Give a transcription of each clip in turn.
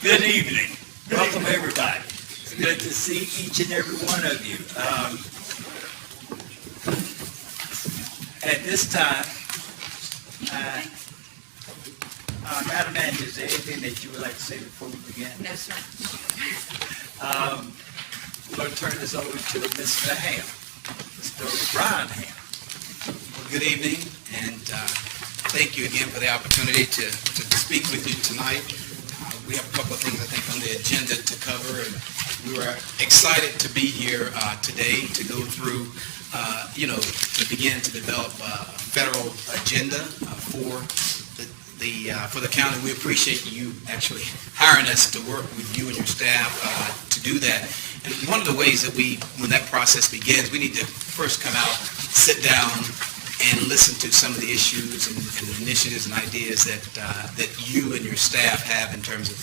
Good evening. Welcome, everybody. It's good to see each and every one of you. At this time, Madam Manager, is there anything that you would like to say before we begin? No, sir. We're going to turn this over to Mr. Ham, Mr. Brian Ham. Well, good evening, and thank you again for the opportunity to speak with you tonight. We have a couple of things, I think, on the agenda to cover, and we were excited to be here today to go through, to begin to develop a federal agenda for the county. We appreciate you actually hiring us to work with you and your staff to do that. And one of the ways that when that process begins, we need to first come out, sit down, and listen to some of the issues and initiatives and ideas that you and your staff have in terms of,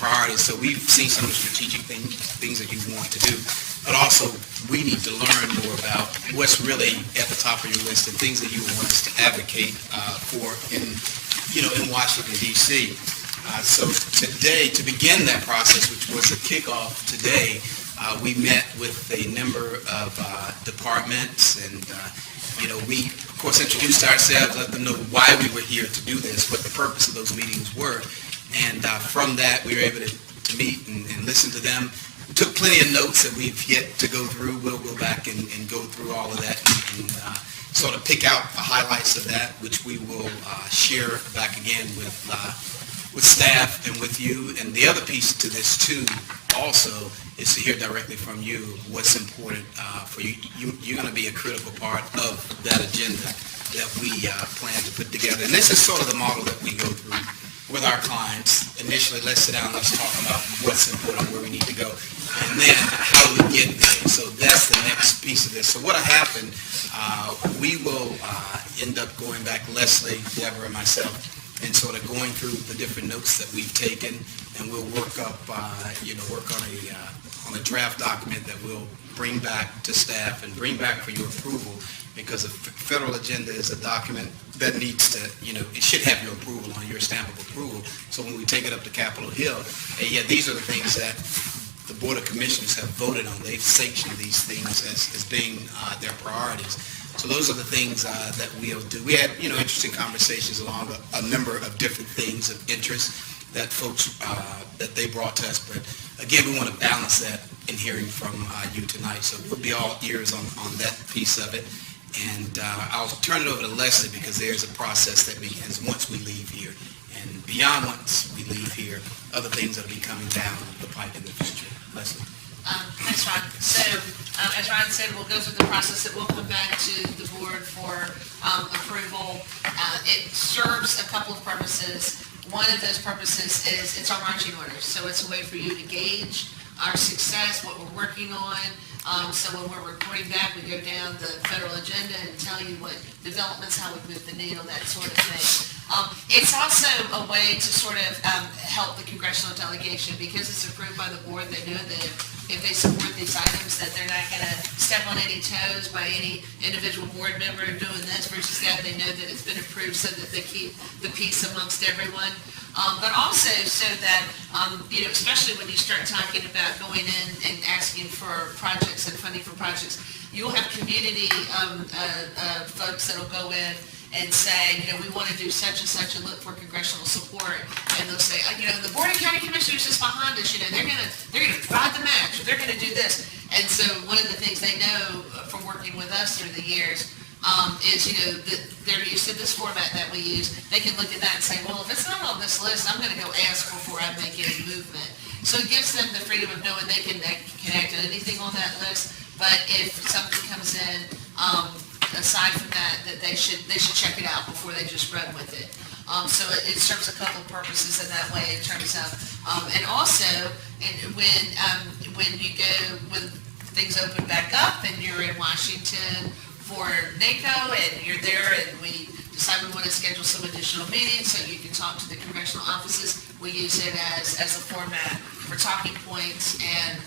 priorities. So we've seen some of the strategic things that you want to do. But also, we need to learn more about what's really at the top of your list and things that you want us to advocate for in Washington, D.C. So today, to begin that process, which was a kickoff today, we met with a number of departments, and we, of course, introduced ourselves, let them know why we were here to do this, what the purpose of those meetings were. And from that, we were able to meet and listen to them. We took plenty of notes that we've yet to go through. We'll go back and go through all of that and sort of pick out the highlights of that, which we will share back again with staff and with you. And the other piece to this, too, also, is to hear directly from you what's important for you. You're going to be a critical part of that agenda that we plan to put together. And this is sort of the model that we go through with our clients. Initially, let's sit down, let's talk about what's important, where we need to go, and then how do we get there. So that's the next piece of this. So what'll happen, we will end up going back, Leslie, Deborah, and myself, and sort of going through the different notes that we've taken, and we'll work up, work on a draft document that we'll bring back to staff and bring back for your approval, because a federal agenda is a document that needs to, it should have your approval on your stamp of approval. So when we take it up to Capitol Hill, these are the things that the Board of Commissioners have voted on. They've sanctioned these things as being their priorities. So those are the things that we'll do. We had, interesting conversations along a number of different things of interest that folks, that they brought to us. But again, we want to balance that in hearing from you tonight. So we'll be all ears on that piece of it. And I'll turn it over to Leslie, because there's a process that begins once we leave here. And beyond once we leave here, other things that will be coming down the pipe in the future. Leslie. Thanks, Ron. So, as Ron said, we'll go through the process. It will come back to the board for approval. It serves a couple of purposes. One of those purposes is it's our marching orders. So it's a way for you to gauge our success, what we're working on. So when we're reporting back, we go down the federal agenda and tell you what developments, how we move the needle, that sort of thing. It's also a way to sort of help the congressional delegation, because it's approved by the board. They know that if they support these items, that they're not going to step on any toes by any individual board member doing this versus that. They know that it's been approved so that they keep the peace amongst everyone. But also so that, especially when you start talking about going in and asking for projects and funding for projects, you'll have community folks that will go in and say, we want to do such and such and look for congressional support. And they'll say, the Board of County Commissioners is behind us. They're going to provide the match. They're going to do this. And so one of the things they know from working with us through the years is, that they're used to this format that we use. They can look at that and say, well, if it's not on this list, I'm going to go ask before I make any movement. So it gives them the freedom of knowing they can connect to anything on that list. But if something comes in, aside from that they should check it out before they just run with it. So it serves a couple of purposes in that way in terms of, and also, when you go, when things open back up and you're in Washington for NACO and you're there and we decide we want to schedule some additional meetings so you can talk to the congressional offices, we use it as a format for talking points and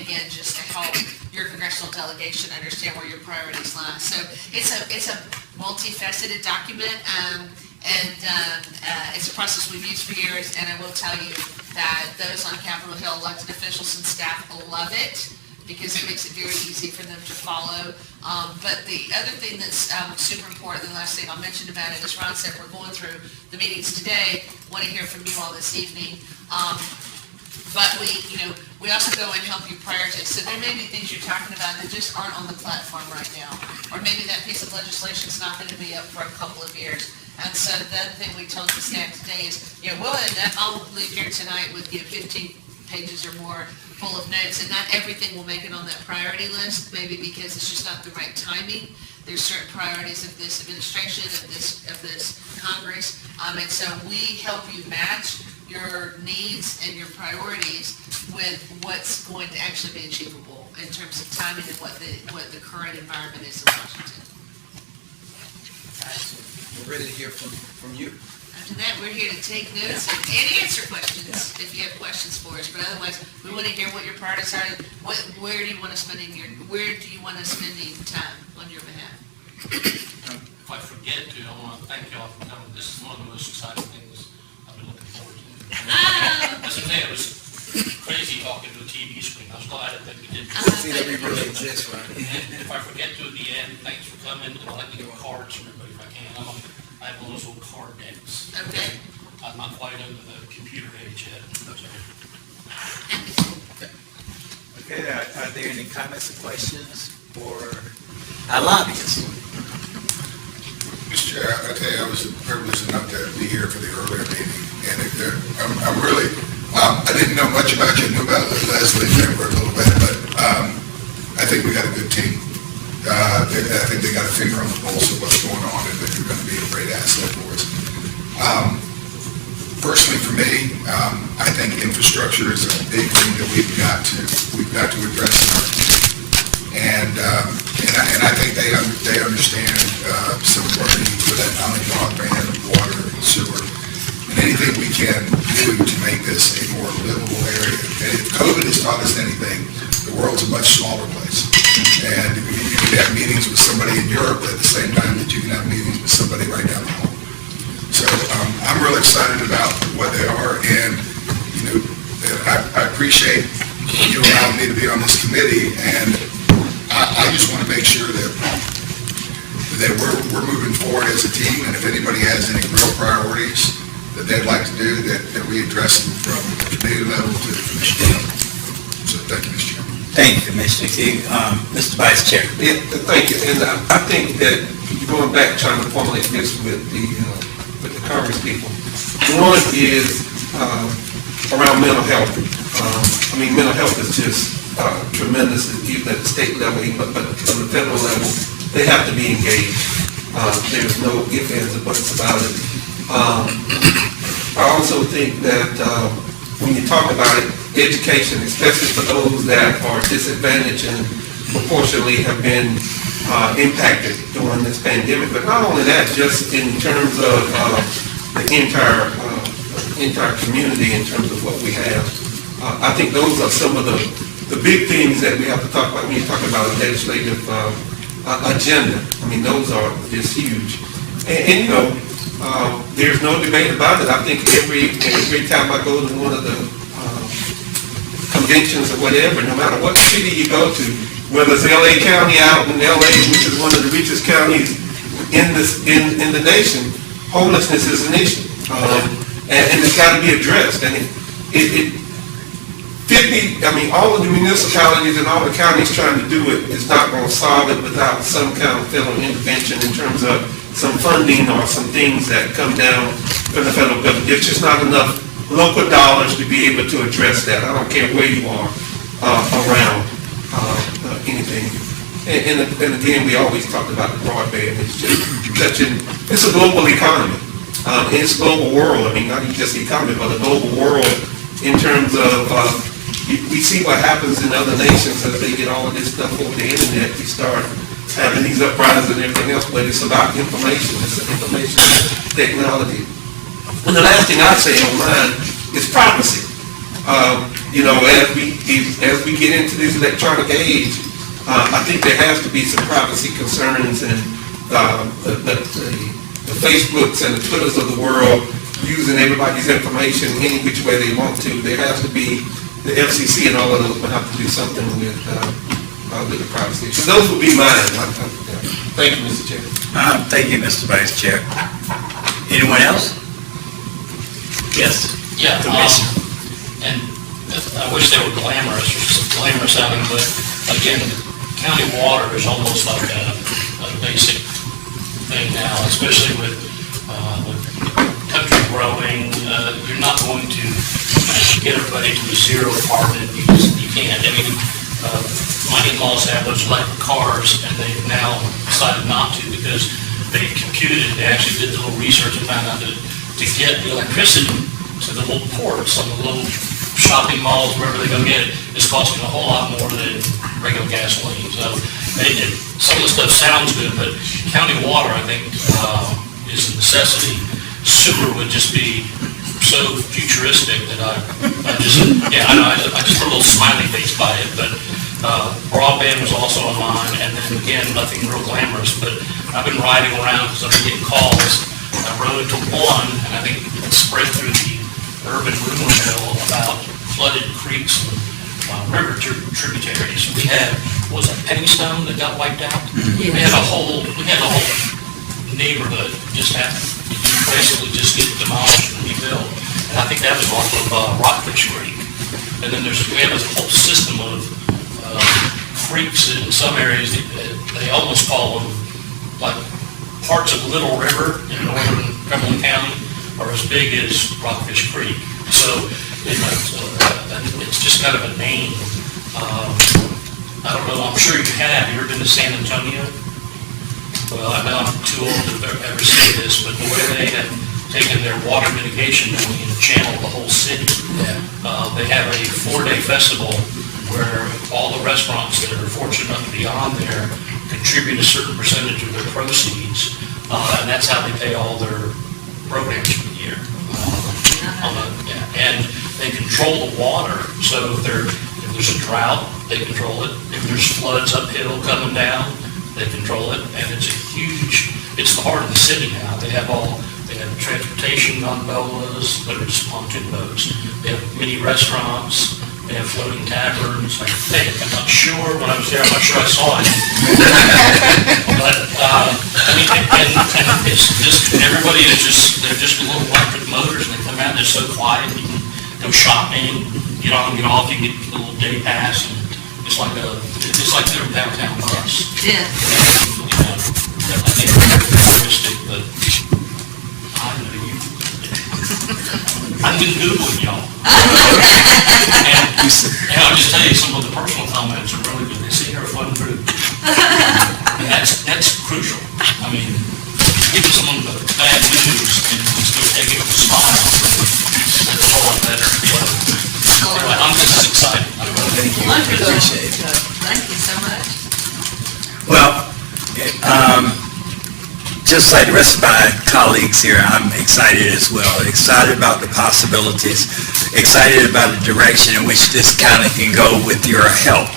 again, just to help your congressional delegation understand where your priorities lie. So it's a multifaceted document, and it's a process we've used for years, and I will tell you, that those on Capitol Hill, elected officials and staff love it because it makes it very easy for them to follow. But the other thing that's super important, the last thing I'll mention about it, as Ron said, we're going through the meetings today, want to hear from you all this evening. But we also go and help you prioritize. So there may be things you're talking about that just aren't on the platform right now. Or maybe that piece of legislation is not going to be up for a couple of years. And so the other thing we told the staff today is, we'll end up, I'll leave here tonight with 15 pages or more full of notes, and not everything will make it on that priority list, maybe because it's just not the right timing. There's certain priorities of this administration, of this Congress, and so we help you match your needs and your priorities with what's going to actually be achievable in terms of timing and what the current environment is in Washington. We're ready to hear from you. After that, we're here to take notes and answer questions if you have questions for us. But otherwise, we want to hear what your priorities are. Where do you want to spending time on your behalf? If I forget to, I want to thank y'all for coming. This is one of the most exciting things I've been looking forward to. As I say, it was crazy talking to a TV screen. I was glad that we did. See that we really exist, right? And if I forget to at the end, thanks for coming. I'd like to get cards from everybody if I can. I have one of those little card decks. Okay. I'm not quite into the computer age yet. Okay, are there any comments or questions for our lobbyists? Mr. Chair, I tell you, I was privileged enough to be here for the earlier meeting, and I'm really, I didn't know much about you. I knew about Leslie and Denver a little bit, but I think we got a good team. I think they got a finger on the pulse of what's going on, and they're going to be a great asset for us. Personally, for me, I think infrastructure is a big thing that we've got to address in our community, and I think they understand some of our needs for that, not only broadband, water, and sewer, and anything we can do to make this a more livable area. And if COVID has taught us anything, the world's a much smaller place. And you can have meetings with somebody in Europe at the same time that you can have meetings with somebody right down the hall. So I'm real excited about what they are, and I appreciate you allowing me to be on this committee, and I just want to make sure that we're moving forward as a team, and if anybody has any real priorities that they'd like to do, that we address them from the committee level to the commission level. So thank you, Mr. Chairman. Thank you, Commissioner King. Mr. Vice Chair. Yeah, thank you. And I think that going back, trying to formulate this with the Congress people, one is around mental health. Mental health is just tremendous, even at the state level, but on the federal level, they have to be engaged. There's no ifs, ands, or buts about it. I also think that when you talk about it, education, especially for those that are disadvantaged and proportionally have been impacted during this pandemic. But not only that, just in terms of the entire community, in terms of what we have. I think those are some of the big things that we have to talk about when you talk about a legislative agenda. Those are just huge. And there's no debate about it. I think every time I go to one of the conventions or whatever, no matter what city you go to, whether it's LA County out in LA, which is one of the richest counties in the nation, homelessness is an issue. And it's got to be addressed. And all of the municipalities and all the counties trying to do it is not going to solve it without some kind of federal intervention in terms of some funding or some things that come down from the federal government. There's just not enough local dollars to be able to address that. I don't care where you are around anything. And again, we always talked about the broadband. It's just it's a global economy. It's a global world. Not just the economy, but a global world in terms of, we see what happens in other nations as they get all of this stuff over the internet. We start having these uprisings and everything else, but it's about information. It's information technology. And the last thing I say on mine is privacy. As we get into this electronic age, I think there has to be some privacy concerns, and the Facebooks and the Twitters of the world using everybody's information any which way they want to. There has to be, the FCC and all of those will have to do something with the privacy issue. Those would be mine. Thank you, Mr. Chair. Thank you, Mr. Vice Chair. Anyone else? Yes. Yeah, Commissioner. and I wish they were glamorous sounding, but again, county water is almost like a basic thing now, especially with the country growing. You're not going to get everybody to a zero carbon. You can't. I mean, my in-laws have those electric cars, and they've now decided not to because they computed, they actually did a little research and found out that to get the electricity to the little ports on the little shopping malls, wherever they go get it, is costing a whole lot more than regular gasoline. So some of the stuff sounds good, but county water, I think, is a necessity. Sewer would just be so futuristic that I just put a little smiley face by it, but broadband was also on mine, and then again, nothing real glamorous, but I've been riding around because I've been getting calls. I rode into one, and I think it spread through the urban rumor mill about flooded creeks and river tributaries. We had, what was that, Pennystone that got wiped out? We had a whole neighborhood just happened. You basically just get demolished and rebuilt. And I think that was off of Rockfish Creek. And then we have a whole system of creeks in some areas. They almost call them like parts of Little River in northern Cumberland County are as big as Rockfish Creek. So it's just kind of a name. I don't know, I'm sure you have. You ever been to San Antonio? Well, I know I'm too old to ever say this, but the way they have taken their water mitigation and channeled the whole city. They have a 4-day festival where all the restaurants that are fortunate enough to be on there contribute a certain percentage of their proceeds, and that's how they pay all their programs for the year. And they control the water, so if there's a drought, they control it. If there's floods uphill coming down, they control it, and it's the heart of the city now. They have transportation gondolas, that are just pontoon boats. They have mini restaurants, they have floating taverns. I'm not sure, when I was there, I'm not sure I saw it. But, I mean, and it's just, everybody is they're just little electric motors, and they come out, they're so quiet, you can go shopping, get on, get off, you get a little day pass, and it's like their downtown bus. Yeah. I think it's very futuristic, but I know you. I've been Googling y'all. And I'll just tell you, some of the personal comments are really good. They say you're a fun group. And that's crucial. I mean, give someone bad news and still take it with a smile. That's a whole lot better. Anyway, I'm just excited. Thank you. Wonderful. Appreciate it. Thank you so much. Well, just like the rest of my colleagues here, I'm excited as well. Excited about the possibilities, excited about the direction in which this county can go with your help.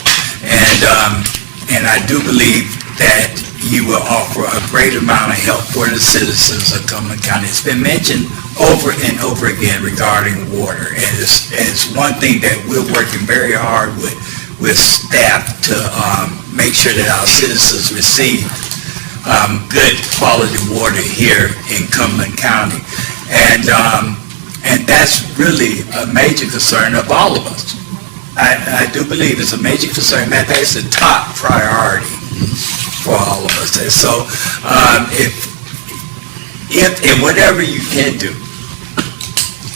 And I do believe that you will offer a great amount of help for the citizens of Cumberland County. It's been mentioned over and over again regarding water. And it's one thing that we're working very hard with staff to make sure that our citizens receive good quality water here in Cumberland County. And that's really a major concern of all of us. I do believe it's a major concern. Matter of fact, it's a top priority for all of us. And so if and whatever you can do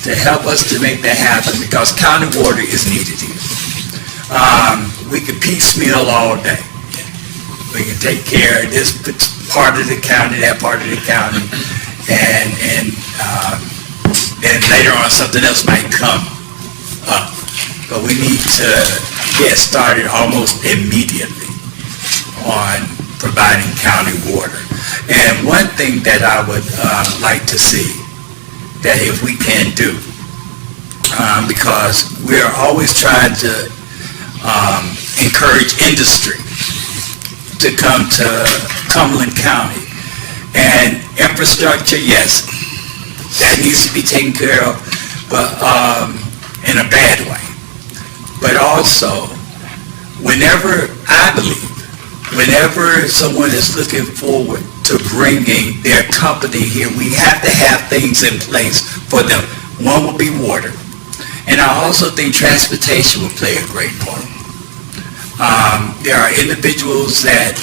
to help us to make that happen, because county water is needed here. We could piecemeal all day. We can take care of this part of the county, that part of the county, and later on something else might come up. But we need to get started almost immediately on providing county water. And one thing that I would like to see, that if we can do, because we're always trying to encourage industry to come to Cumberland County. And infrastructure, yes, that needs to be taken care of, but, in a bad way. But also, whenever someone is looking forward to bringing their company here, we have to have things in place for them. One will be water. And I also think transportation will play a great part. There are individuals that,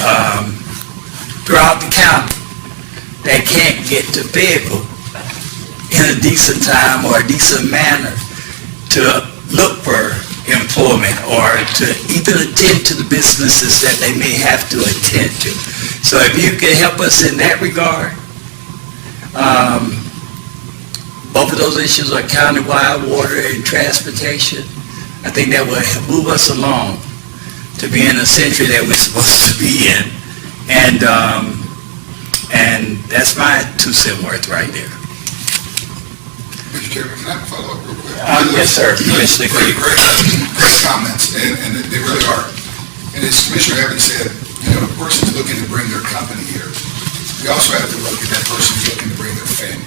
throughout the county, that can't get to Fayetteville in a decent time or a decent manner to look for employment or to even attend to the businesses that they may have to attend to. So if you can help us in that regard, both of those issues are countywide, water and transportation. I think that will move us along to be in the century that we're supposed to be in. And that's my 2 cent worth right there. Mr. Chairman, can I follow up real quick? Yes, sir. Commissioner Creed. Great comments, and they really are. And as Commissioner Evans said, the person's looking to bring their company here. We also have to look at that person who's looking to bring their family.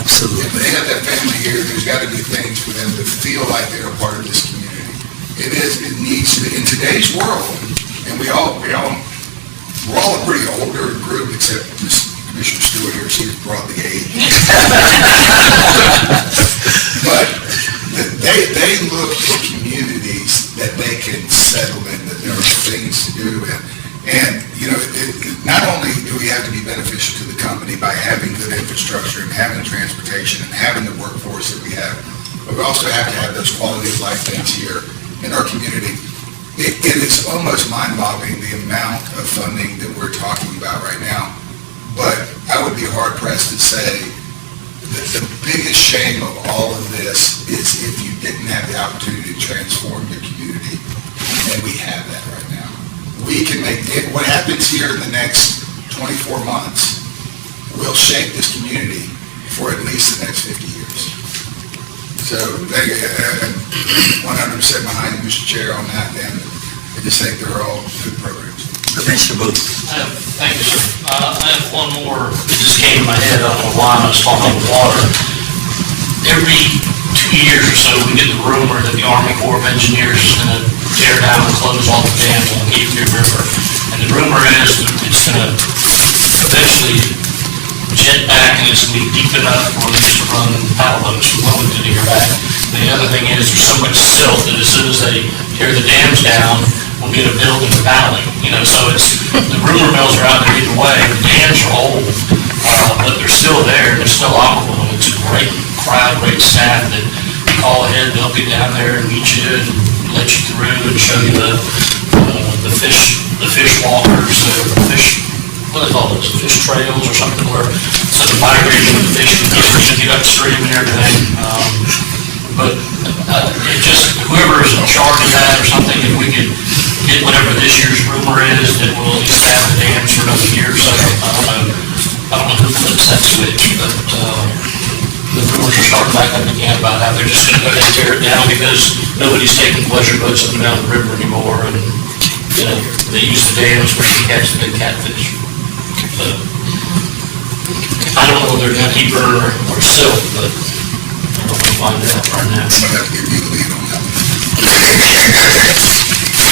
Absolutely. If they have that family here, there's got to be things for them to feel like they're a part of this community. It needs to be, in today's world, and we're all a pretty older group, except Commissioner Stewart here, she's brought the age. But they look for communities that they can settle in, that there are things to do. And not only do we have to be beneficial to the company by having good infrastructure and having transportation and having the workforce that we have, but we also have to have those quality of life things here in our community. It is almost mind-boggling the amount of funding that we're talking about right now. But I would be hard-pressed to say that the biggest shame of all of this is if you didn't have the opportunity to transform your community. And we have that right now. We can make it, what happens here in the next 24 months will shape this community for at least the next 50 years. So, 100% behind you, Mr. Chair, on that, and I just think they're all good programs. Commissioner Booth. Thank you, sir. I have one more that just came to my head. I don't know why, I was talking about water. Every 2 years or so, we get the rumor that the Army Corps of Engineers is going to tear down and close all the dams on the East River. And the rumor is that it's going to eventually jet back and it's going to be deep enough for them to run paddle boats from Wilmington to here back. And the other thing is there's so much silt that as soon as they tear the dams down, we'll get a building of paddling. So it's, the rumor mills are out there either way. The dams are old, but they're still there, they're still operable. And it's a great crowd, great staff that call ahead, they'll get down there and meet you and let you through and show you the fish walkers, the fish, what do they call those, fish trails or something where, so the migration of the fish can get upstream and everything. But it just, whoever is in charge of that or something, if we could get whatever this year's rumor is, that we'll at least have the dams for another year or so. I don't know who flips that switch, but the rumors are starting back up again about how they're just gonna go ahead and tear it down because nobody's taking pleasure boats up and down the river anymore, and, they use the dams where you catch the big catfish. So, I don't know whether they're gonna keep her or silk, but we'll find out right now. I'm going to have to give you the lead on that.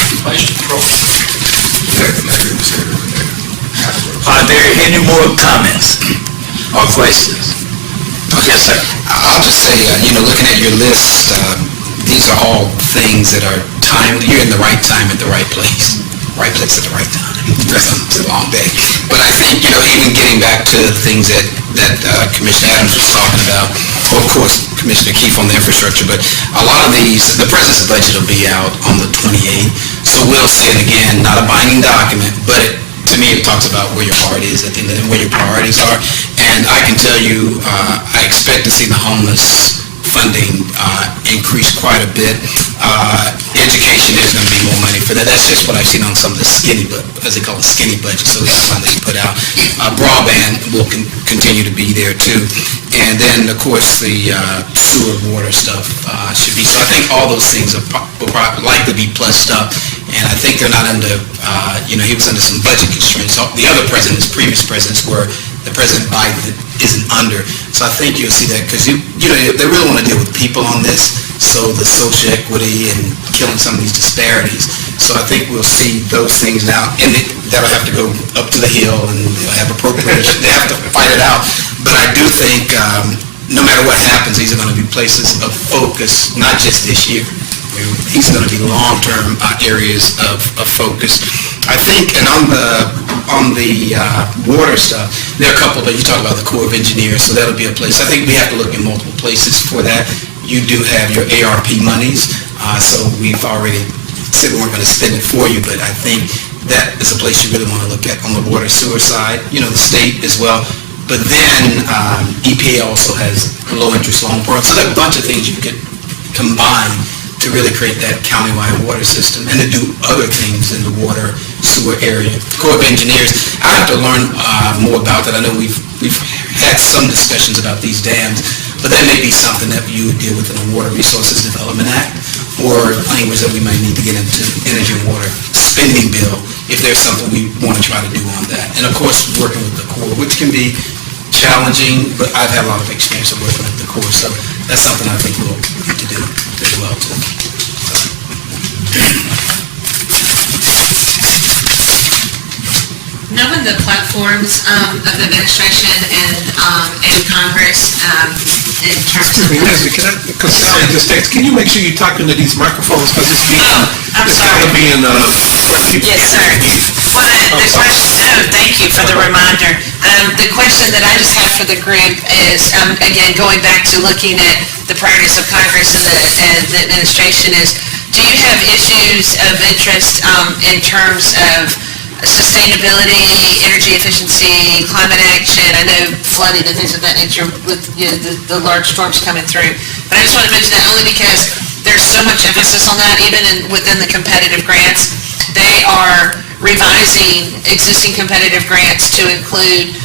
Inflation control. Are there any more comments or questions? Yes, sir. I'll just say, looking at your list, these are all things that are timely. You're in the right time at the right place. Right place at the right time. It's a long day. But I think, even getting back to the things that Commissioner Adams was talking about, of course, Commissioner Keefe on the infrastructure, but a lot of these, the president's budget will be out on the 28th. So we'll see it again, not a binding document, but to me, it talks about where your heart is at the end of where your priorities are. And I can tell you, I expect to see the homeless funding increase quite a bit. Education, there's going to be more money for that. That's just what I've seen on some of the skinny, as they call it, skinny budgets. So that's one that you put out. Broadband will continue to be there too. And then, of course, the sewer water stuff should be. So I think all those things will likely be plussed up. And I think they're not under, he was under some budget constraints. The other presidents, previous presidents, that President Biden isn't under. So I think you'll see that, because they really want to deal with people on this, so the social equity and killing some of these disparities. So I think we'll see those things now, and that'll have to go up to the hill, and they'll have appropriation, they have to fight it out. But I do think, no matter what happens, these are going to be places of focus, not just this year. These are going to be long-term areas of focus. I think, and on the water stuff, there are a couple, but you talk about the Corps of Engineers, so that'll be a place. I think we have to look in multiple places for that. You do have your ARP monies, so we've already said we weren't going to spend it for you, but I think that is a place you really want to look at on the water sewer side, the state as well. But then EPA also has low-interest loan program, so there are a bunch of things you could combine to really create that countywide water system and to do other things in the water sewer area. Corps of Engineers, I have to learn more about that. I know we've had some discussions about these dams, but that may be something that you would deal with in the Water Resources Development Act, or language that we might need to get into energy and water spending bill, if there's something we want to try to do on that. And of course, working with the Corps, which can be challenging, but I've had a lot of experience of working with the Corps, so that's something I think we'll need to do as well too. Knowing the platforms of the administration and Congress in terms of... Excuse me, Leslie, because Sally just texted, can you make sure you're talking to these microphones, because it's being, I'm it's sorry. kind of being, Yes, sir. Well, the question, thank you for the reminder. The question that I just have for the group is, again, going back to looking at the priorities of Congress and the administration is, do you have issues of interest in terms of sustainability, energy efficiency, climate action? I know flooding and things of that nature with the large storms coming through. But I just want to mention that only because there's so much emphasis on that, even within the competitive grants. They are revising existing competitive grants to include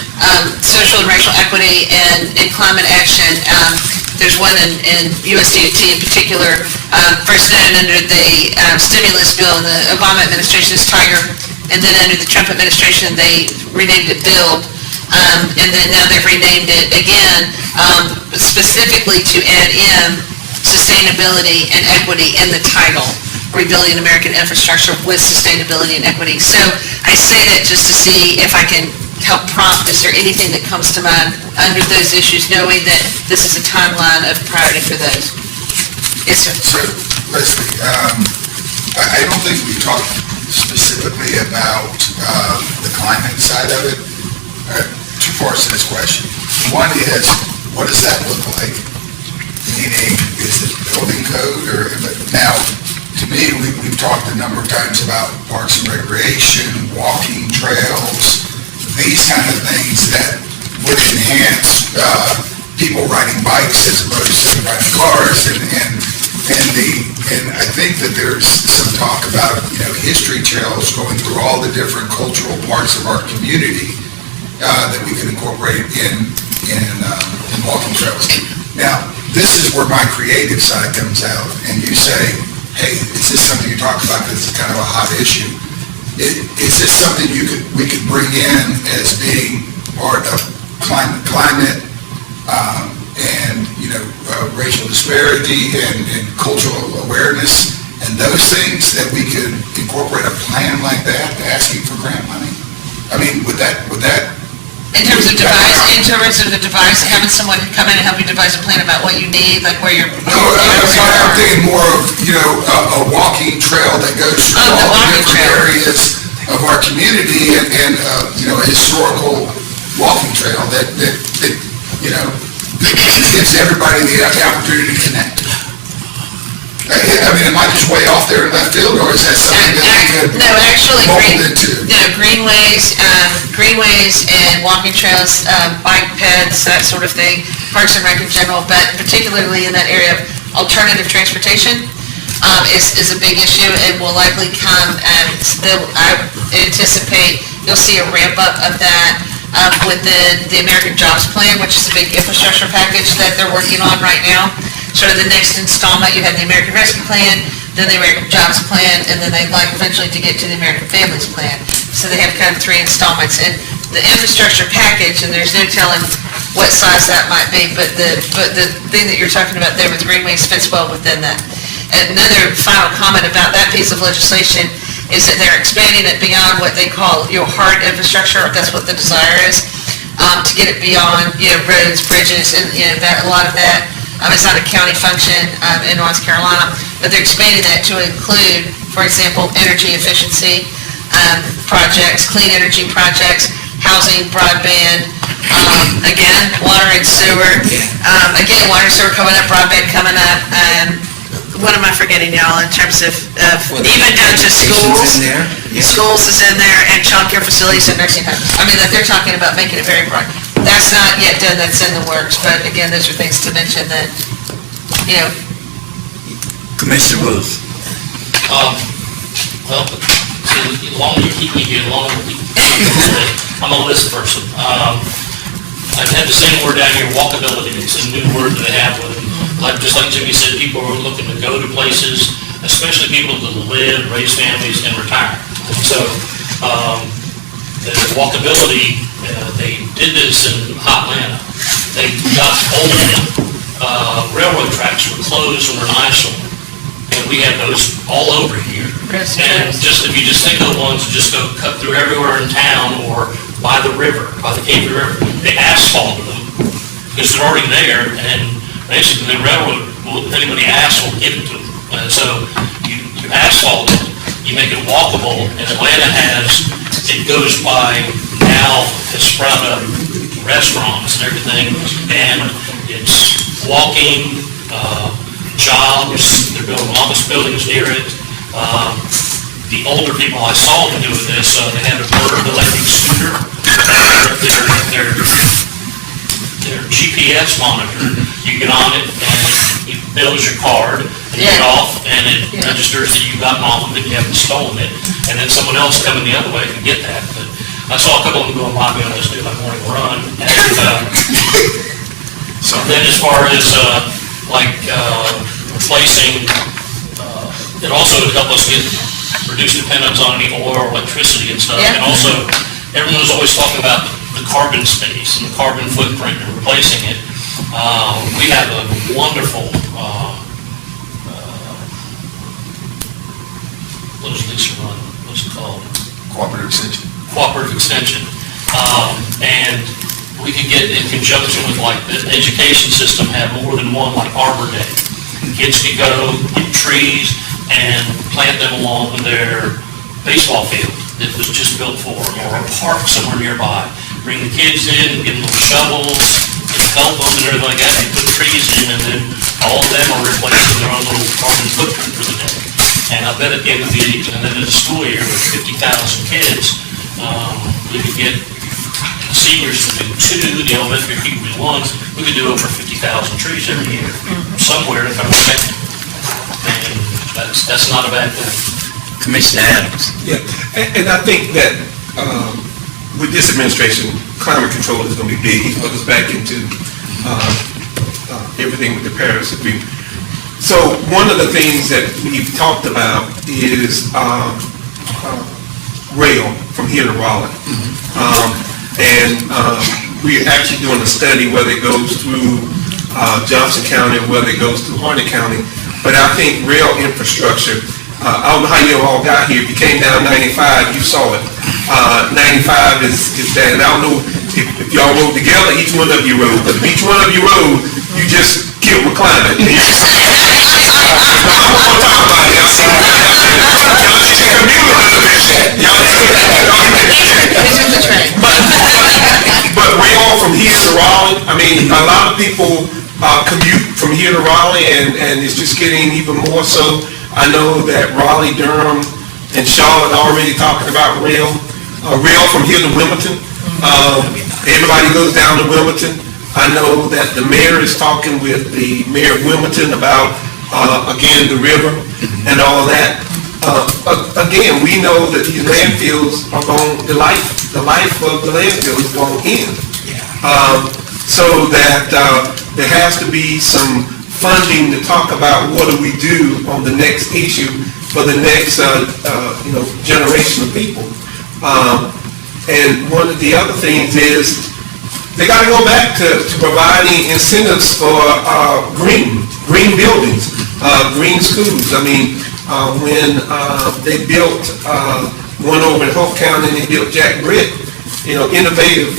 social and racial equity and climate action. There's one in USDOT in particular, first known under the stimulus bill in the Obama administration as Tiger, and then under the Trump administration they renamed it Build, and then now they've renamed it again specifically to add in sustainability and equity in the title, Rebuilding American Infrastructure with Sustainability and Equity. So I say that just to see if I can help prompt, is there anything that comes to mind under those issues, knowing that this is a timeline of priority for those? Yes, sir. So, Leslie, I don't think we talked specifically about the climate side of it. Two parts to this question. One is, what does that look like? Meaning, is it building code, or now, to me, we've talked a number of times about parks and recreation, walking trails, these kind of things that would enhance people riding bikes as opposed to riding cars, and I think that there's some talk about, history trails going through all the different cultural parts of our community that we can incorporate in walking trails. Now, this is where my creative side comes out, and you say, hey, is this something you talk about because it's kind of a hot issue? Is this something we could bring in as being part of climate and racial disparity and cultural awareness and those things, that we could incorporate a plan like that asking for grant money? I mean, would that In terms of the device, having someone come in and help you devise a plan about what you need, like where your... No, I'm thinking more of, a walking trail that goes through all the different areas of our community and a historical walking trail that gives everybody the opportunity to connect. I mean, am I just way off there in left field, or is that something that we could mold into? No, greenways and walking trails, bike paths, that sort of thing, parks and rec in general, but particularly in that area of alternative transportation is a big issue, and will likely come, I anticipate you'll see a ramp up of that within the American Jobs Plan, which is a big infrastructure package that they're working on right now. Sort of the next installment, you have the American Rescue Plan, then the American Jobs Plan, and then they'd like eventually to get to the American Families Plan. So they have kind of 3 installments. And the infrastructure package, and there's no telling what size that might be, but the thing that you're talking about there with greenways fits well within that. Another final comment about that piece of legislation is that they're expanding it beyond what they call your hard infrastructure, if that's what the desire is, to get it beyond, roads, bridges, and, that, a lot of that. It's not a county function in North Carolina, but they're expanding that to include, for example, energy efficiency projects, clean energy projects, housing, broadband, again, water and sewer. Again, water and sewer coming up, broadband coming up. What am I forgetting, y'all, in terms of even down to schools? In there? Yeah. Schools is in there, and childcare facilities and nursing homes. That they're talking about making it very broad. That's not yet done, that's in the works, but again, those are things to mention that, Commissioner Booth. Well, see, the longer you keep me here, the longer we I'm a list person. I've had the same word down here, walkability. It's a new word that they have with it. Just like Jimmy said, people are looking to go to places, especially people that live, raise families, and retire. So, the walkability, they did this in Hotlanta. They got old railroad tracks were closed or an eyesore. And we have those all over here. And if you just think of the ones that just go cut through everywhere in town or by the river, by the Cape River, they asphalted them because they're already there, and basically the railroad, if anybody asks, will give it to them. And so you asphalt it, you make it walkable, and Atlanta it goes by now, has sprouted up restaurants and everything, and it's walking, jobs, they're building office buildings near it. The older people I saw them doing this, they had a bird electric scooter, their GPS monitor. You get on it and it builds your card, and you get off, and it registers that you've gotten off of it, you haven't stolen it, and then someone else coming the other way can get that. But I saw a couple of them going by me on this do my morning run. And so then as far as replacing, it also would help us reduce dependence on any oil or electricity and stuff. And also, everyone's always talking about the carbon space and the carbon footprint and replacing it. We have a wonderful, what does Lisa run? What's it called? Cooperative extension. Cooperative extension. And we could get in conjunction with the education system, have more than one Arbor Day. Kids could go get trees and plant them along their baseball field that was just built for, or a park somewhere nearby. Bring the kids in, give them little shovels, help them and everything like that, and put trees in, and then all of them are replacing their own little carbon footprint for the day. And I bet at the end of the school year with 50,000 kids, we could get seniors to do 2, the elementary people do 1, we could do over 50,000 trees every year, somewhere if I'm correct. And that's not a bad thing. Commissioner Adams. Yeah, and I think that with this administration, climate control is going to be big. It goes back into everything with the Paris Agreement. So one of the things that we've talked about is rail from here to Raleigh. We're actually doing a study whether it goes through Johnson County or whether it goes through Harnett County. But I think rail infrastructure, I don't know how you all got here. If you came down 95, you saw it. 95 is that, and I don't know if y'all rode together, each one of you rode. But if each one of you rode, you just killed McClymont. I'm going to talk about it. Y'all need to commute a little bit. But rail from here to Raleigh, a lot of people commute from here to Raleigh, and it's just getting even more so. I know that Raleigh, Durham, and Charlotte are already talking about rail from here to Wilmington. Everybody goes down to Wilmington. I know that the mayor is talking with the mayor of Wilmington about, again, the river and all of that. Again, we know that these landfills are going, the life of the landfill is going to end. So that there has to be some funding to talk about what do we do on the next issue for the next generation of people. And one of the other things is, they gotta go back to providing incentives for, green buildings, green schools. I mean, when, they built, one over in Hope County, and they built Jack Britt, innovative,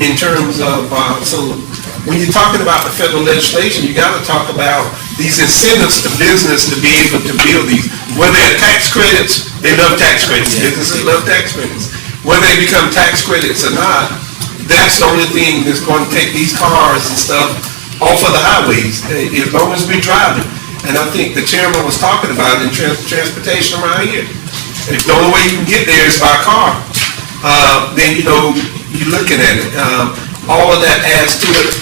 in terms of, so when you're talking about the federal legislation, you gotta talk about these incentives to business to be able to build these. Whether they're tax credits, they love tax credits, businesses love tax credits. Whether they become tax credits or not, that's the only thing that's going to take these cars and stuff off of the highways, as long as we're driving. And I think the chairman was talking about it in transportation around here. If the only way you can get there is by car, then, you're looking at it. All of that adds to it.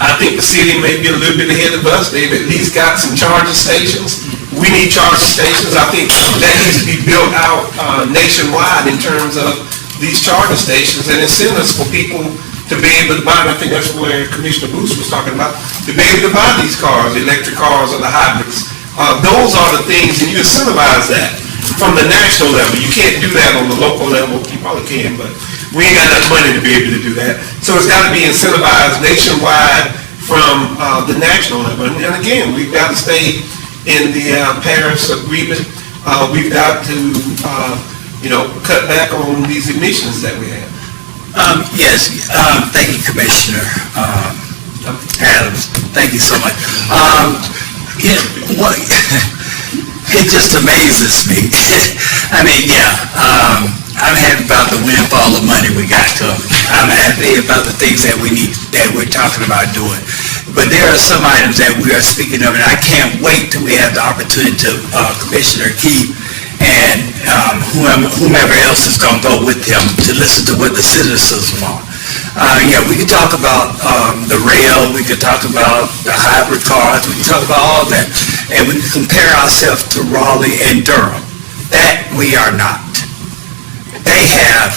I think the city may be a little bit ahead of us. They've at least got some charging stations. We need charging stations. I think that needs to be built out nationwide in terms of these charging stations and incentives for people to be able to buy. And I think that's where Commissioner Bruce was talking about, to be able to buy these cars, electric cars or the hybrids. Those are the things, and you incentivize that from the national level. You can't do that on the local level. You probably can, but we ain't got enough money to be able to do that. So it's got to be incentivized nationwide from the national level. And again, we've got to stay in the Paris Agreement. We've got to, cut back on these emissions that we have. Yes, thank you, Commissioner Adams. Thank you so much. It just amazes me. I mean, I'm happy about the windfall of money we got coming. I'm happy about the things that we're talking about doing. But there are some items that we are speaking of, and I can't wait till we have the opportunity to, Commissioner Keith and whomever else is going to go with him to listen to what the citizens want. We could talk about the rail, we could talk about the hybrid cars, we could talk about all that, and we can compare ourselves to Raleigh and Durham. That we are not. They have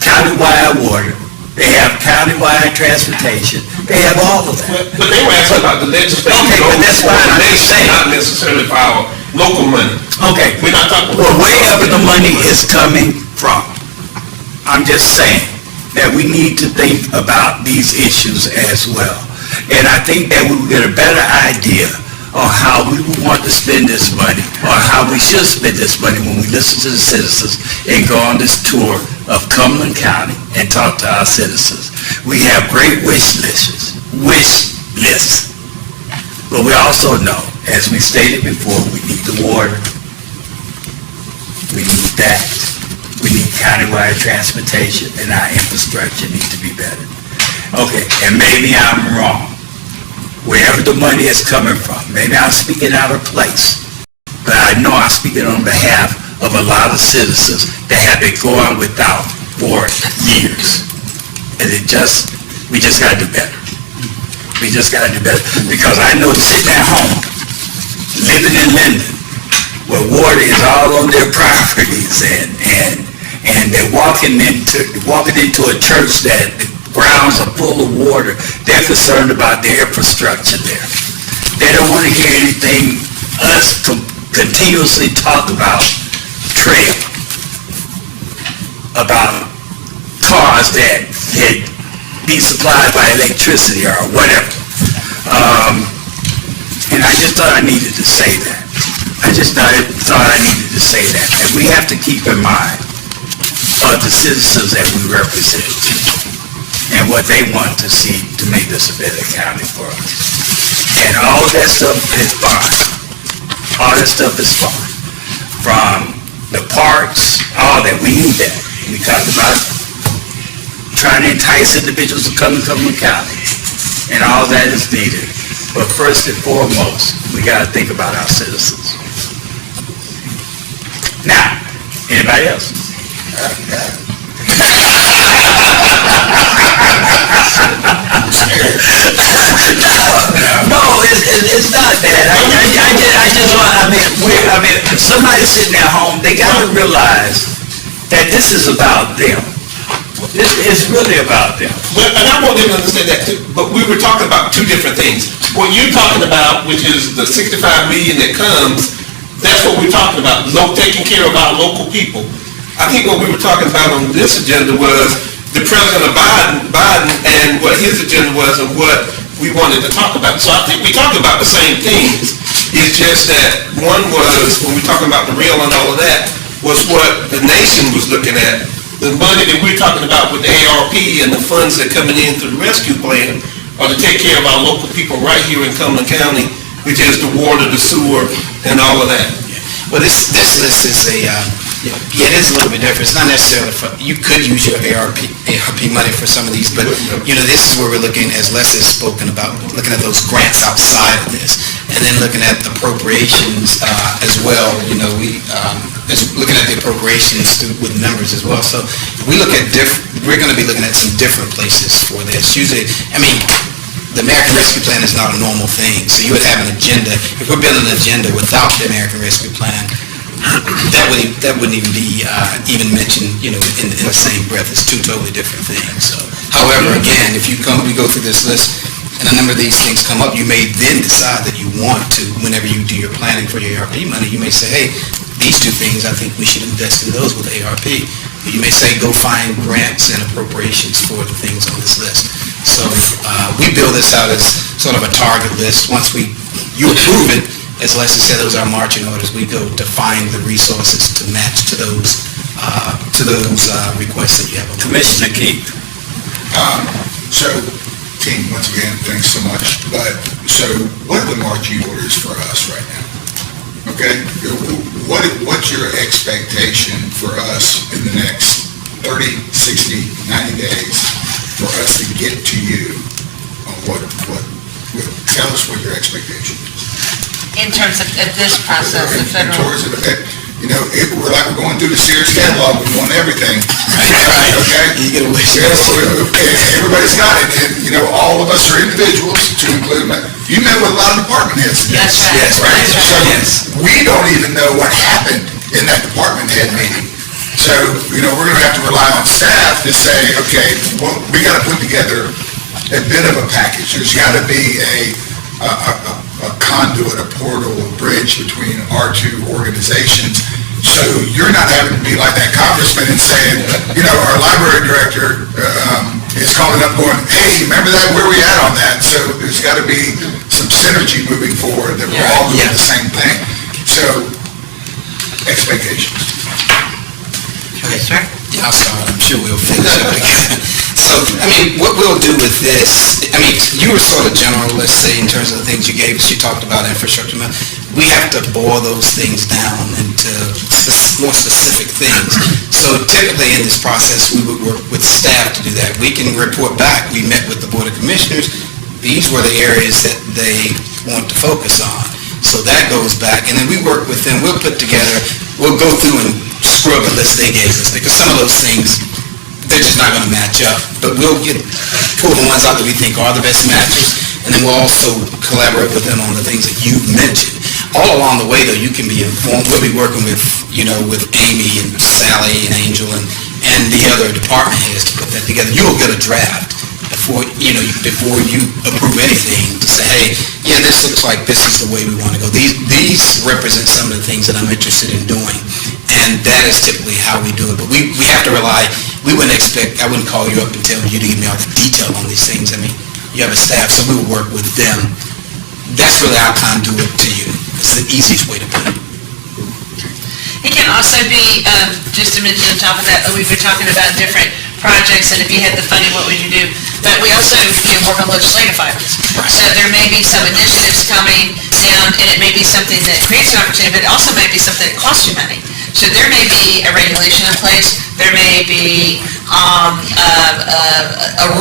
countywide water, they have countywide transportation, they have all of that. But they were asking about the legislation. Okay, but that's why I'm saying. Not necessarily for our local money. Okay, We're not talking about. well, wherever the money is coming from, I'm just saying that we need to think about these issues as well. And I think that we will get a better idea on how we would want to spend this money, or how we should spend this money when we listen to the citizens and go on this tour of Cumberland County and talk to our citizens. We have great wish lists, but we also know, as we stated before, we need the water, we need that, we need countywide transportation, and our infrastructure needs to be better. Okay, and maybe I'm wrong. Wherever the money is coming from, maybe I'm speaking out of place, but I know I'm speaking on behalf of a lot of citizens that have been going without for years. And we just gotta do better. We just gotta do better, because I know sitting at home, living in Linden, where water is all on their properties, and they're walking into a church that the grounds are full of water. They're concerned about their infrastructure there. They don't want to hear anything us continuously talk about trail, about cars that can be supplied by electricity or whatever. And I just thought I needed to say that. I just thought I needed to say that. And we have to keep in mind the citizens that we represent and what they want to see to make this a better county for us. And all of that stuff is fine. All that stuff is fine. From the parks, all that, we need that. We talked about trying to entice individuals to come to Cumberland County, and all that is needed. But first and foremost, we got to think about our citizens. Now, anybody else? No, it's not that. I just want, somebody sitting at home, they got to realize that this is about them. It's really about them. Well, and I want them to understand that too, but we were talking about two different things. What you're talking about, which is the 65 million that comes, that's what we're talking about, taking care of our local people. I think what we were talking about on this agenda was the President of Biden and what his agenda was and what we wanted to talk about. So I think we talked about the same things. It's just that one was, when we talking about the real and all of that, was what the nation was looking at. The money that we're talking about with the ARP and the funds that are coming in through the rescue plan are to take care of our local people right here in Cumberland County, which is the water, the sewer, and all of that. Well, this list is it is a little bit different. It's not necessarily you could use your ARP money for some of these, but, this is where we're looking, as Les has spoken about, looking at those grants outside of this, and then looking at appropriations as well. Looking at the appropriations with members as well. So we look at we're going to be looking at some different places for this. Usually, the American Rescue Plan is not a normal thing, so you would have an agenda. If we're building an agenda without the American Rescue Plan, that wouldn't even be even mentioned, in the same breath. It's two totally different things. So, however, again, if we go through this list and a number of these things come up, you may then decide that you want to, whenever you do your planning for your ARP money, you may say, hey, these two things, I think we should invest in those with ARP. You may say, go find grants and appropriations for the things on this list. So we build this out as sort of a target list. Once you approve it, as Leslie said, those are our marching orders. We go to find the resources to match to those requests that you have. Commissioner Keith. So, team, once again, thanks so much. But, so what are the marching orders for us right now? Okay? What's your expectation for us in the next 30, 60, 90 days for us to get to you on tell us what your expectation is? In terms of this process, the federal. We're like we're going through the Sears catalog, we want everything. Right. Okay? You get a wish. Everybody's got it, and, all of us are individuals, to include, you met with a lot of department heads today. That's right. Yes, Right? So, yes. we don't even know what happened in that department head meeting. So, we're gonna have to rely on staff to say, okay, well, we gotta put together a bit of a package. There's gotta be a conduit, a portal, a bridge between our two organizations. So you're not having to be like that congressman and saying, our library director is calling up going, hey, remember that, where we at on that? So there's got to be some synergy moving forward that we're all doing the same thing. So, expectations. Okay, sir? Yeah, I'll start. I'm sure we'll finish up again. So, what we'll do with this, you were sort of general, let's say, in terms of the things you gave us. You talked about infrastructure. We have to boil those things down into more specific things. So typically in this process, we would work with staff to do that. We can report back. We met with the Board of Commissioners. These were the areas that they want to focus on. So that goes back, and then we work with them. We'll go through and scrub the list they gave us, because some of those things, they're just not going to match up. But we'll pull the ones out that we think are the best matches, and then we'll also collaborate with them on the things that you've mentioned. All along the way, though, you can be informed. We'll be working with, with Amy and Sally and Angel and the other department heads to put that together. You'll get a draft before you approve anything to say, hey, this looks like this is the way we want to go. These represent some of the things that I'm interested in doing, and that is typically how we do it. But we have to rely. I wouldn't call you up and tell you to give me all the detail on these things. You have a staff, so we will work with them. That's really our conduit to you. It's the easiest way to put it. It can also be, just to mention on top of that, we've been talking about different projects, and if you had the funding, what would you do? But we also work on legislative items. So there may be some initiatives coming down, and it may be something that creates an opportunity, but it also may be something that costs you money. So there may be a regulation in place, there may be a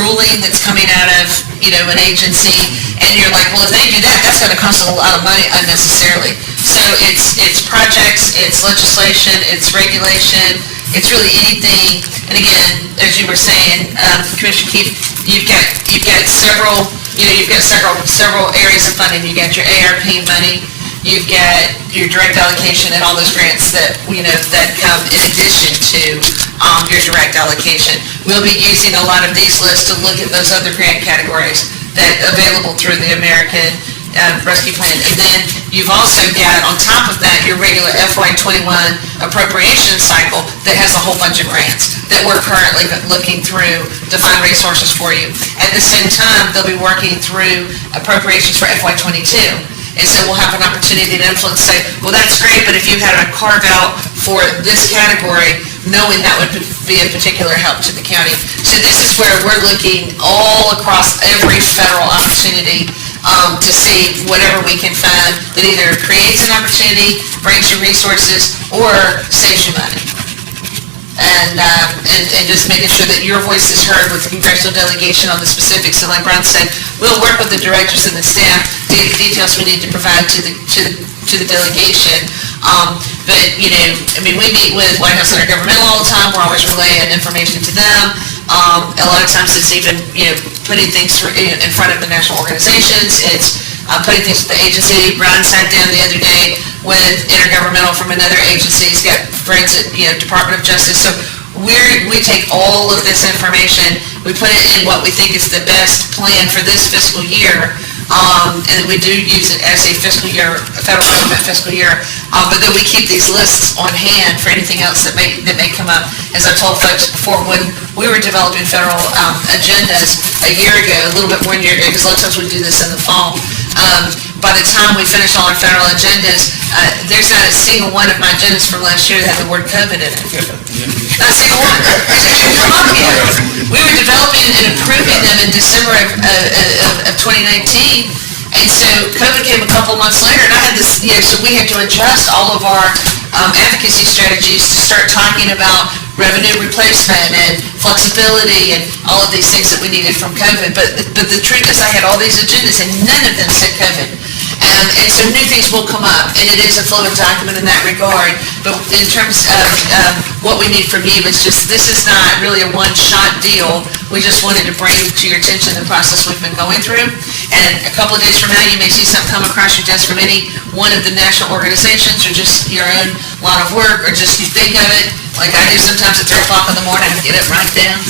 ruling that's coming out of, an agency, and you're like, well, if they do that, that's going to cost a lot of money unnecessarily. So it's projects, it's legislation, it's regulation, it's really anything. And again, as you were saying, Commissioner Keith, you've got several areas of funding. You got your ARP money, you've got your direct allocation, and all those grants that that come in addition to your direct allocation. We'll be using a lot of these lists to look at those other grant categories that are available through the American Rescue Plan. And then You've also got, on top of that, your regular FY21 appropriation cycle that has a whole bunch of grants that we're currently looking through to find resources for you. At the same time, they'll be working through appropriations for FY22. And so we'll have an opportunity to influence, say, well, that's great, but if you had a carve out for this category, knowing that would be a particular help to the county. So this is where we're looking all across every federal opportunity to see whatever we can find that either creates an opportunity, brings you resources, or saves you money. And just making sure that your voice is heard with the congressional delegation on the specifics. And like Ron said, we'll work with the directors and the staff to get the details we need to provide to the delegation. But, you know, I mean, we meet with White House Intergovernmental all the time. We're always relaying information to them. A lot of times it's even, you know, putting things in front of the national organizations. It's putting things with the agency. Ron sat down the other day with intergovernmental from another agency. He's got friends at, you know, Department of Justice. So we take all of this information, we put it in what we think is the best plan for this fiscal year, and we do use it as a fiscal year, a federal government fiscal year, but then we keep these lists on hand for anything else that may come up. As I told folks before, when we were developing federal agendas a year ago, a little bit more than a year ago, because a lot of times we do this in the fall, by the time we finish all our federal agendas, there's not a single one of my agendas from last year that had the word COVID in it. Not a single one. It didn't come up yet. We were developing and approving them in December of 2019, and so COVID came a couple months later, and I had this, you know, so we had to adjust all of our advocacy strategies to start talking about revenue replacement and flexibility and all of these things that we needed from COVID. But the truth is I had all these agendas and none of them said COVID. And so new things will come up, and it is a fluid document in that regard. But in terms of what we need from you, it's just, this is not really a one-shot deal. We just wanted to bring to your attention the process we've been going through. And a couple of days from now, you may see something come across your desk from any one of the national organizations, or just your own line of work, or just you think of it, like I do sometimes at 3 o'clock in the morning, I get it right down.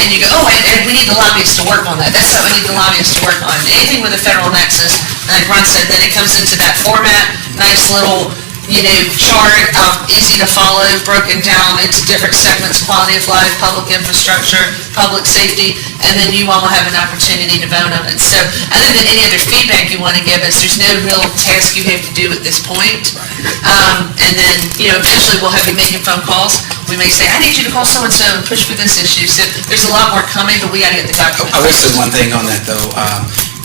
And you go, oh, and we need the lobbyists to work on that. That's what we need the lobbyists to work on. Anything with a federal nexus, like Ron said, then it comes into that format, nice little, you know, chart, easy to follow, broken down into different segments: quality of life, public infrastructure, public safety, and then you all have an opportunity to vote on it. So other than any other feedback you want to give us, there's no real task you have to do at this point. And then, you know, eventually we'll have you making phone calls. We may say, I need you to call so-and-so and push for this issue. So there's a lot more coming, but we got to get the document. I will say one thing on that, though.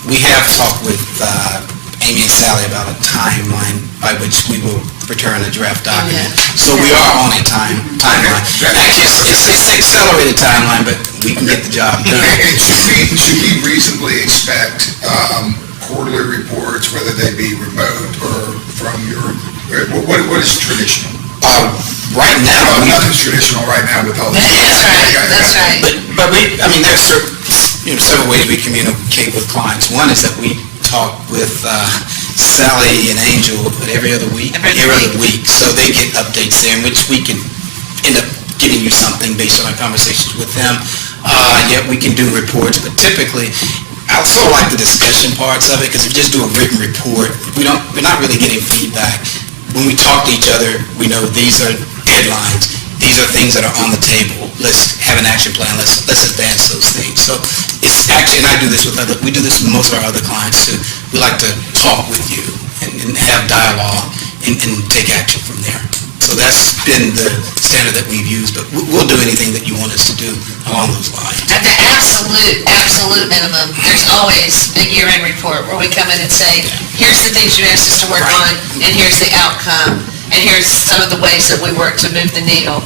We have talked with Amy and Sally about a timeline by which we will return a draft document. So we are on a timeline. Actually, it's an accelerated timeline, but we can get the job done. And should we reasonably expect quarterly reports, whether they be remote or from your, what is traditional? Right now, Nothing's traditional right now with all this. That's right. But we, I mean, there's several ways we communicate with clients. One is that we talk with Sally and Angel every other week. So they get updates there, in which we can end up giving you something based on our conversations with them. Yet we can do reports, but typically, I also like the discussion parts of it, because if you just do a written report, we're not really getting feedback. When we talk to each other, we know these are deadlines, these are things that are on the table. Let's have an action plan. Let's advance those things. So it's actually, and I do this with we do this with most of our other clients too. We like to talk with you and have dialogue and take action from there. So that's been the standard that we've used, but we'll do anything that you want us to do along those lines. At the absolute minimum, there's always a year-end report where we come in and say, here's the things you asked us to work on, and here's the outcome, and here's some of the ways that we work to move the needle.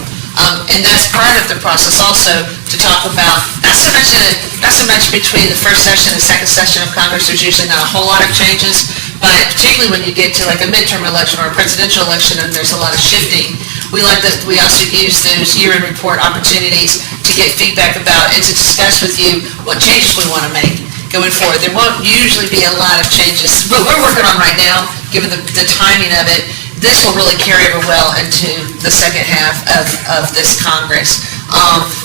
And that's part of the process also, to talk about, not so much between the first session and the second session of Congress. There's usually not a whole lot of changes, but particularly when you get to like a midterm election or a presidential election and there's a lot of shifting, we also use those year-end report opportunities to get feedback about and to discuss with you what changes we want to make going forward. There won't usually be a lot of changes, but we're working on right now, given the timing of it. This will really carry over well into the second half of this Congress.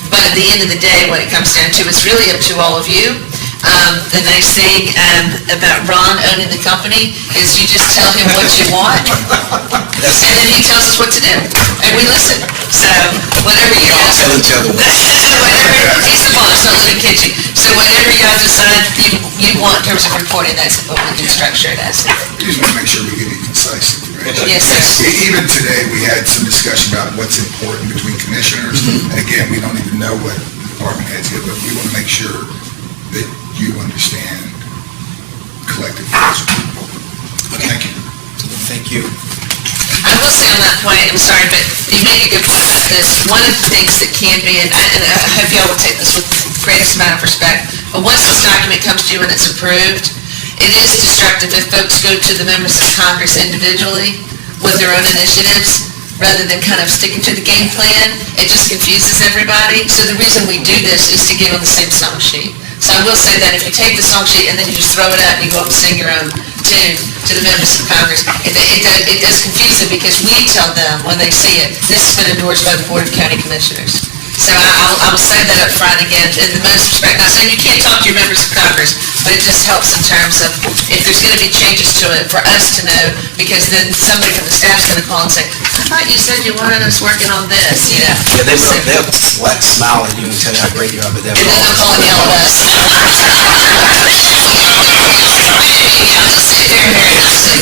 But at the end of the day, what it comes down to, it's really up to all of you. The nice thing about Ron owning the company is you just tell him what you want, and then he tells us what to do, and we listen. So whatever you guys... Tell each other what. He's the boss, don't let him kid you. So whatever you guys decide you want in terms of reporting, that's what we can structure it as. We just want to make sure we get it concise. Right? Yes, sir. Even today, we had some discussion about what's important between commissioners. And again, we don't even know what the department heads get, but we want to make sure that you understand collective goals. Thank you. Thank you. I will say on that point, I'm sorry, but you make a good point about this. One of the things that can be, and I hope y'all will take this with the greatest amount of respect, but once this document comes to you and it's approved, it is destructive if folks go to the members of Congress individually with their own initiatives, rather than kind of sticking to the game plan. It just confuses everybody. So the reason we do this is to get on the same song sheet. So I will say that if you take the song sheet and then you just throw it out and you go up and sing your own tune to the members of Congress, it does confuse them, because we tell them when they see it, this has been endorsed by the Board of County Commissioners. So I will say that up front again, in the most respect. Not saying you can't talk to your members of Congress, but it just helps in terms of if there's going to be changes to it, for us to know, because then somebody from the staff's going to call and say, I thought you said you wanted us working on this, you know? Yeah, they'll smile at you and tell you how great you are, but they'll... And then they'll call and yell at us.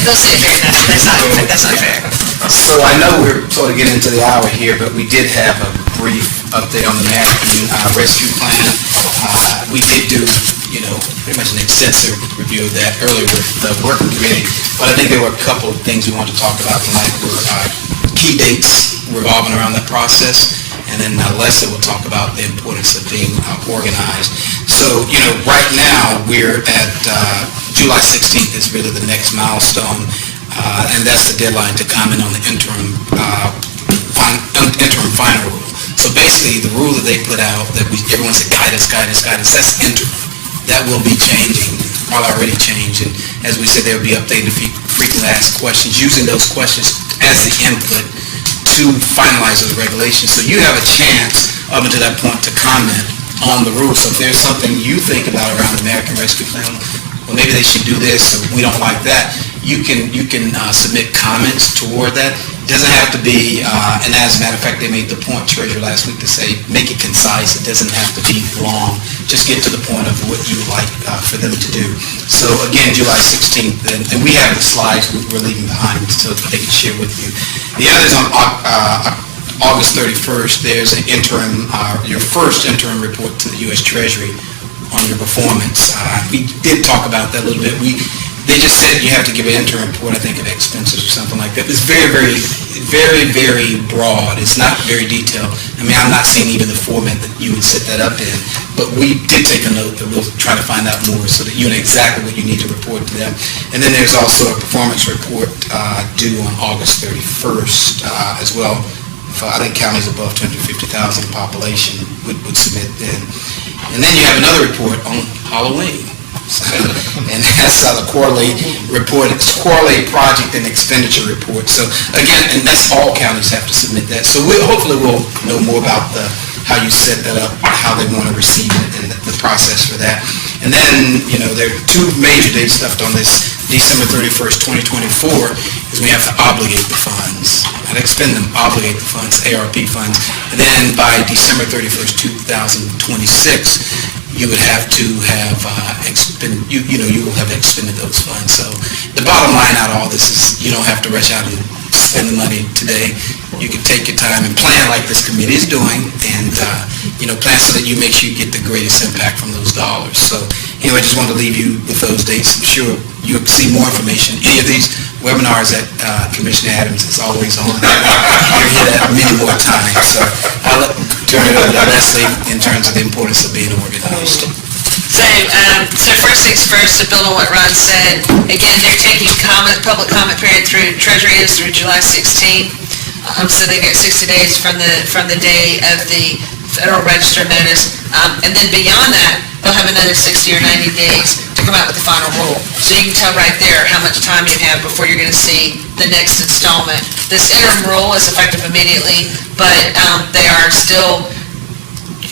They'll say it very nicely. That's not fair. So I know we're sort of getting into the hour here, but we did have a brief update on the American Rescue Plan. We did do, pretty much an extensive review of that earlier with the working committee, but I think there were a couple of things we wanted to talk about tonight were key dates revolving around that process, and then Lessa will talk about the importance of being organized. So, right now, we're at July 16th is really the next milestone, and that's the deadline to comment on the interim final rule. So basically, the rule that they put out, that everyone said guidance, that's interim. That will be changing, probably already changed, and as we said, there will be updated frequently asked questions, using those questions as the input to finalize those regulations. So you have a chance up until that point to comment on the rules. So if there's something you think about around the American Rescue Plan, well, maybe they should do this, or we don't like that, you can submit comments toward that. It doesn't have to be, and as a matter of fact, they made the point, Treasurer, last week to say, make it concise. It doesn't have to be long. Just get to the point of what you would like for them to do. So again, July 16th, and we have the slides we're leaving behind so that they can share with you. The others on August 31st, there's an interim, your first interim report to the U.S. Treasury on your performance. We did talk about that a little bit. They just said you have to give an interim report, I think, of expenses or something like that. It's very, very, very, very broad. It's not very detailed. I mean, I'm not seeing even the format that you would set that up in, but we did take a note that we'll try to find out more so that you know exactly what you need to report to them. And then there's also a performance report due on August 31st as well. I think counties above 250,000 population would submit then. And then you have another report on Halloween. And that's the quarterly report. It's quarterly project and expenditure report. So again, and that's all counties have to submit that. So hopefully we'll know more about how you set that up, how they want to receive it, and the process for that. And then, there are two major dates left on this. December 31st, 2024, is we have to obligate the funds. Not expend them, obligate the funds, ARP funds. And then by December 31st, 2026, you would have to have you will have expended those funds. So the bottom line out of all this is you don't have to rush out and spend the money today. You can take your time and plan like this committee is doing, and plan so that you make sure you get the greatest impact from those dollars. So anyway, I just wanted to leave you with those dates. I'm sure you'll see more information. Any of these webinars that Commissioner Adams is always on. You'll hear that many more times. So I'll turn it over to Leslie in terms of the importance of being organized. So first things first, to build on what Ron said, again, they're taking public comment period through Treasury is through July 16th. So they get 60 days from the day of the Federal Register notice. And then beyond that, they'll have another 60 or 90 days to come out with the final rule. So you can tell right there how much time you have before you're going to see the next installment. This interim rule is effective immediately, but they are still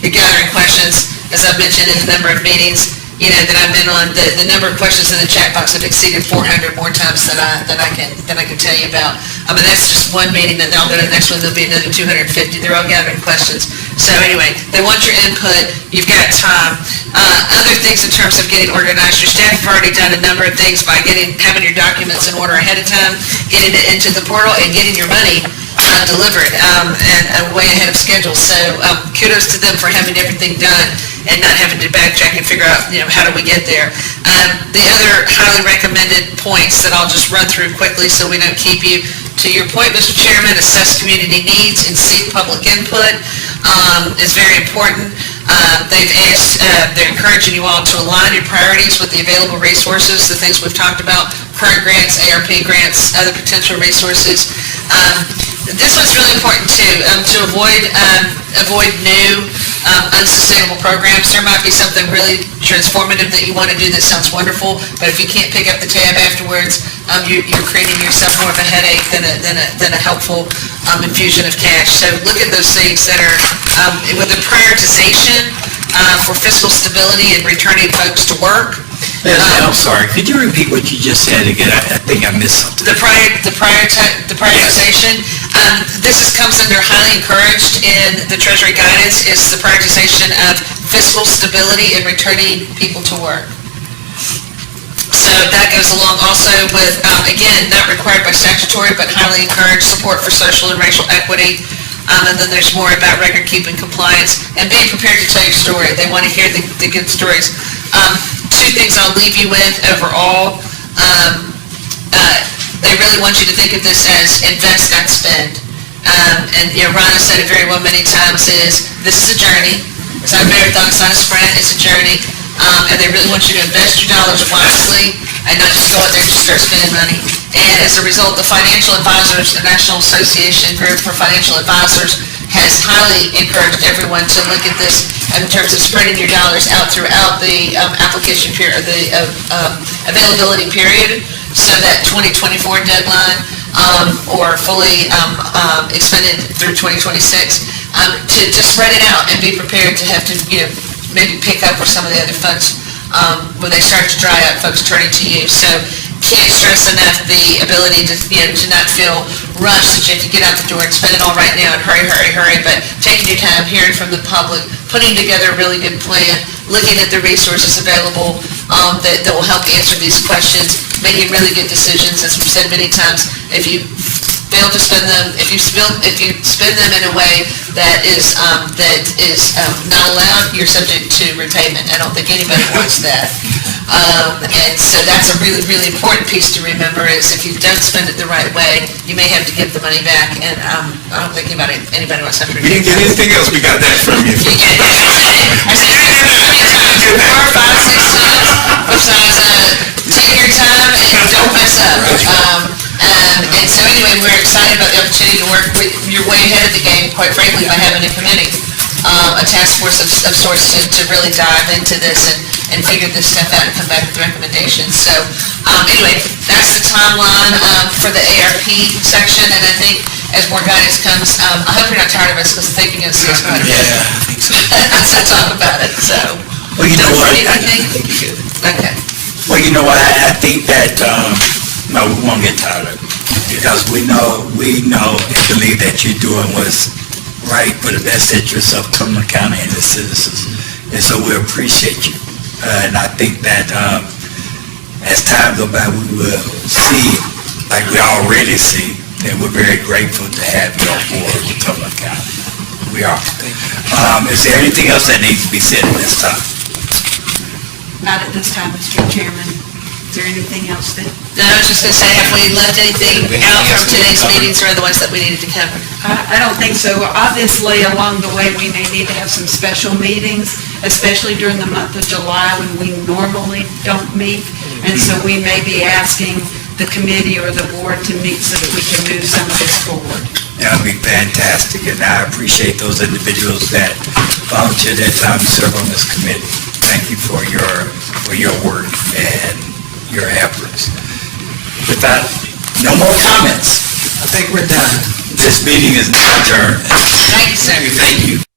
gathering questions, as I've mentioned in a number of meetings. that I've been on, the number of questions in the chat box have exceeded 400 more times than I can tell you about. I mean, that's just one meeting, and then I'll go to the next one, there'll be another 250. They're all gathering questions. So anyway, they want your input. You've got time. Other things in terms of getting organized, your staff have already done a number of things by having your documents in order ahead of time, getting it into the portal, and getting your money delivered, and way ahead of schedule. So kudos to them for having everything done and not having to backtrack and figure out, how do we get there. The other highly recommended points that I'll just run through quickly so we don't keep you, to your point, Mr. Chairman, assess community needs and seek public input is very important. They're encouraging you all to align your priorities with the available resources, the things we've talked about, current grants, ARP grants, other potential resources. This one's really important too, to avoid new unsustainable programs. There might be something really transformative that you want to do that sounds wonderful, but if you can't pick up the tab afterwards, you're creating yourself more of a headache than a helpful infusion of cash. So look at those things that are with a prioritization for fiscal stability and returning folks to work. I'm sorry, could you repeat what you just said again? I think I missed something. The prioritization, this comes under highly encouraged in the Treasury guidance, is the prioritization of fiscal stability and returning people to work. So that goes along also with, again, not required by statutory, but highly encouraged support for social and racial equity. And then there's more about record-keeping compliance and being prepared to tell your story. They want to hear the good stories. Two things I'll leave you with overall. They really want you to think of this as invest, not spend. And Rhonda said it very well many times, this is a journey. It's not a marathon, it's not a sprint, it's a journey. And they really want you to invest your dollars wisely and not just go out there and just start spending money. And as a result, the Financial Advisors, the National Association Group for Financial Advisors, has highly encouraged everyone to look at this in terms of spreading your dollars out throughout the application period, the availability period, so that 2024 deadline or fully expended through 2026, to spread it out and be prepared to have to, maybe pick up where some of the other funds, when they start to dry up, folks turning to you. So can't stress enough the ability to, to not feel rushed, that you have to get out the door and spend it all right now and hurry, but taking your time, hearing from the public, putting together a really good plan, looking at the resources available that will help answer these questions, making really good decisions. As we've said many times, if you fail to spend them, if you spend them in a way that is not allowed, you're subject to repayment. I don't think anybody wants that. And so that's a really, really important piece to remember, is if you don't spend it the right way, you may have to give the money back, and I don't think anybody wants to have to We didn't get anything else, we got that from you. I said 4, 5, 6 times, besides take your time and don't mess up. And so anyway, we're excited about the opportunity to work with, you're way ahead of the game, quite frankly, by having a committee, a task force of sorts to really dive into this and figure this stuff out and come back with recommendations. So anyway, that's the timeline for the ARP section, and I think as more guidance comes, I hope you're not tired of us, because I think you're going to see us quite a bit. Yeah, I think so. So talk about it, so. Well, you know what? I think you good. Okay. Well, you know what, I think that, no, we won't get tired of it, because we know and believe that you're doing what's right for the best interests of Cumberland County and its citizens. And so we appreciate you. And I think that as time goes by, we will see, like we already see, that we're very grateful to have you on board with Cumberland County. We are. Is there anything else that needs to be said at this time? Not at this time, Mr. Chairman. Is there anything else that? No, I was just going to say, have we left anything out from today's meetings, or are the ones that we needed to cover? I don't think so. Obviously, along the way, we may need to have some special meetings, especially during the month of July when we normally don't meet. And so we may be asking the committee or the board to meet so that we can move some of this forward. That would be fantastic, and I appreciate those individuals that volunteer their time to serve on this committee. Thank you for your work and your efforts. With that, no more comments. I think we're done. This meeting is adjourned. Thank you, sir. Thank you.